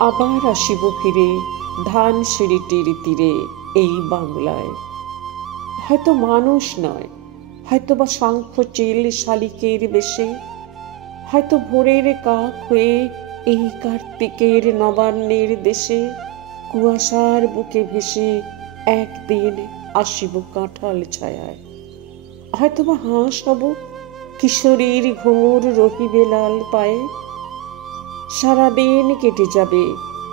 আবার আসিব ফিরে ধানসিঁড়িটির তীরে এই বাংলায়। হয়তো মানুষ নয়, হয়তো বা শঙ্খ চিল শালিকের বেশে, হয়তো ভোরের কাক হয়ে এই কার্তিকের নবান্নের দেশে কুয়াশার বুকে ভেসে একদিন আসিব কাঁঠাল ছায়ায়। হয়তো বা হাঁস হব, কিশোরীর ঘুঙুর রহিবে লাল পায়ে। সারাদিন কেটে যাবে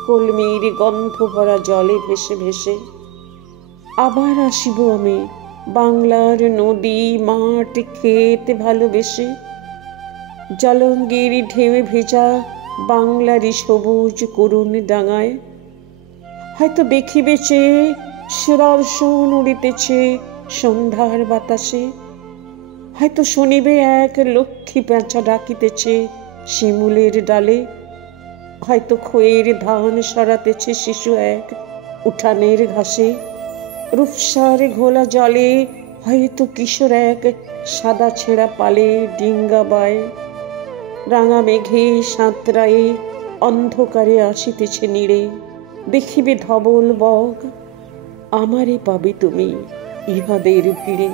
কলমির গন্ধ ভরা জলে ভেসে ভেসে। আবার আসিব আমি বাংলার নদী মাঠ ক্ষেত ভালোবেসে। জলঙ্গির ঢেউয়ে ভেজা বাংলারই সবুজ করুণ ডাঙায়। হয়তো দেখিবে চেয়ে সুদর্শন উড়িতেছে সন্ধ্যার বাতাসে। হয়তো শুনিবে এক লক্ষ্মী পেঁচা ডাকিতেছে শিমুলের ডালে। হয়তো খয়ের ধান সরাতেছে শিশু এক উঠানের ঘাসে। রূপসার ঘোলা জলে হয়তো কিশোর এক সাদা ছেঁড়া পালে ডিঙ্গা বায়। রাঙা মেঘে সাঁতরায়ে অন্ধকারে আসিতেছে নীড়ে। দেখিবে ধবল বক, আমারে পাবে তুমি ইহাদের ভিড়ে।